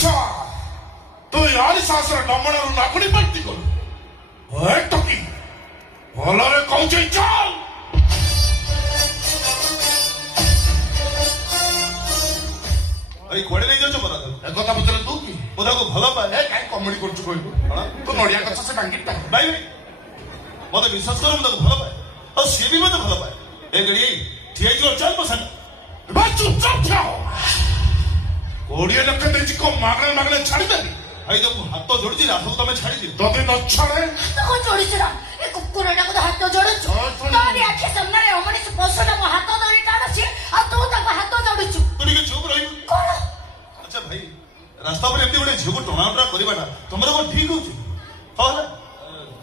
ଆଚ୍ଛା ତୁ ୟାରି ସାହସରେ ନମଣାରୁ ନାଗୁଣି ପାର୍ଟି କଲୁ ଏ ଟକି ଭଲରେ କହୁଛି ଚାଲ ଭାଇ କୁଆଡେ ନେଇ ଯାଉଛ ମନା ତାକୁ? ଏ କଥା ପଚାରେ ତୁ କି ମୁଁ ତାକୁ ଭଲ ପାଏ। ଏ କାହିଁ କମେଡି କରୁଛୁ କହିଲୁ ତୁ ନଡିଆ ଗଛ ସେ ଭାଙ୍ଗିଟା ଭାଇ ଭାଇ ମତେ ବିଶ୍ୱାସ କର ମୁଁ ତାକୁ ଭଲ ପାଏ ଆଉ ସିଏ ବି ମତେ ଭଲ ପାଏ। ଏ ଗଡି ଠିଆ ହେଇଯିବ ଚାଲ ମୋ ସାଙ୍ଗ। ଭାଇ ଚୁପଚାପ ଥାଅ 20 ଲକ୍ଷ ଦେଇଛି କଣ ମାଗଣା ମାଗଣା ଛାଡ଼ିଦେବି ଭାଇ ତ ମୁଁ ହାତ ଯୋଡୁଛି ରାଧକୁ ତମେ ଛାଡିଦିଅ। ଯଦି ନ ଛାଡ଼େ ତାକୁ ଯୋଡ଼ିଛୁ ନା ଏ କୁକୁରଟାକୁ ତ ହାତ ଯୋଡୁଛୁ ତୋରି ଆଖି ସାମ୍ନାରେ ଅମଣିଷ ପଶୁଟା ମୋ ହାତ ଧରି ଟାଣୁଛି ଆଉ ତୁ ତାକୁ ହାତ ଯୋଡୁଛୁ ତୁ ଟିକେ ଚୁପ ରହିବୁ। କଣ ଆଚ୍ଛା ଭାଇ ରାସ୍ତା ଉପରେ ଏମିତି ଗୋଟେ ଝିଅକୁ ଟଣାଉଟରା କରିବାଟା ତମର କଣ ଠିକ ହଉଛି? ହଁ ହେଲା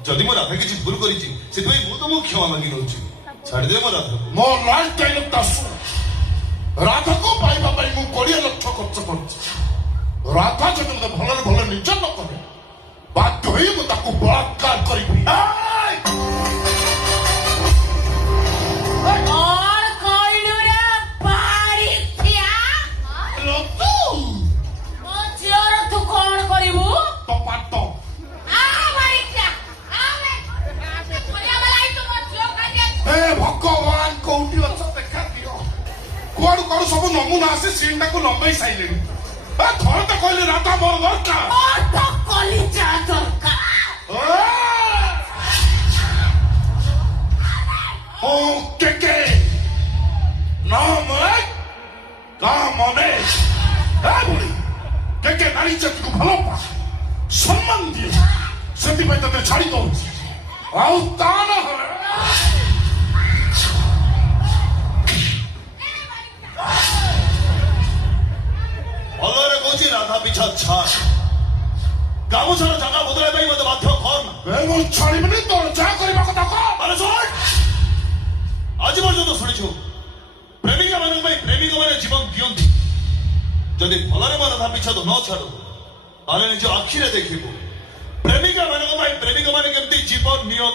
ଯଦି ମୋ ରାଧା କିଛି ଭୁଲ କରିଛି ସେଥିପାଇଁ ମୁଁ ତମକୁ କ୍ଷମା ମାଗି ରହୁଛି। ଛାଡ଼ିଦେ ମୋ ରାଧାକୁ। ମୋ ଲାଇଫ ଟାଇମଟା ଶୁଣ ରାଧାକୁ ପାଇବା ପାଇଁ ମୁଁ 20 ଲକ୍ଷ ଖର୍ଚ୍ଚ କରୁଛି ରାଧା ଯଦି ମତେ ଭଲରେ ଭଲ ନିଜ ନ କରେ ବାଧ୍ୟ ହୋଇ ମୁଁ ତାକୁ ବଳାତ୍କାର କରିବି କଣ କହିଲୁ ରେ ପାରିଥିଆ ମୋ ଝିଅର ତୁ କଣ କରିବୁ ଟପାଟ ହେ ଭଗବାନ କୋଉଠି ଅଛ ଦେଖା ଦିଅ କୁଆଡୁ କୁଆଡୁ ସବୁ ନମୁନା ଆସି ସିନ୍ଟାକୁ ଲମ୍ବେଇ ସାଇଲେଣି ଏ ଥରେ ତ କହିଲେ ରାଧା ମୋର ଦରକାର କଲିଜା ଦରକାର ଓ କେକେ ନା ମନେ କା ମନେ ଏ ବୁଢୀ କେକେ ନାରୀ ଜାତିକୁ ଭଲ ପା ସମ୍ମାନ ଦିଏ ସେଥିପାଇଁ ତତେ ଛାଡି ଦଉଛି ଆଉ ତା ନହେଲେ ଭଲରେ କହୁଛି ରାଧା ପିଛା ଛାଡ। ଗାମୁଛାର ଜାଗା ବଦଳାଇବା ପାଇଁ ମତେ ବାଧ୍ୟ କର ନା। ଏ ମୁଁ ଛାଡ଼ିବିନି ତୋର ଯାହା କରିବା କଥା କହ ଆରେ ଶୁଣ ଆଜି ପର୍ଯ୍ୟନ୍ତ ଶୁଣିଛୁ ପ୍ରେମିକା ମାନଙ୍କ ପାଇଁ ପ୍ରେମିକ ମାନେ ଜୀବନ ଦିଅନ୍ତି। ଯଦି ଭଲରେ ମୋ ରାଧା ପିଛାକୁ ନ ଛାଡୁ ତାହେଲେ ନିଜ ଆଖିରେ ଦେଖିବୁ ପ୍ରେମିକା ମାନଙ୍କ ପାଇଁ ପ୍ରେମିକ ମାନେ କେମିତି ଜୀବନ ନିଅ।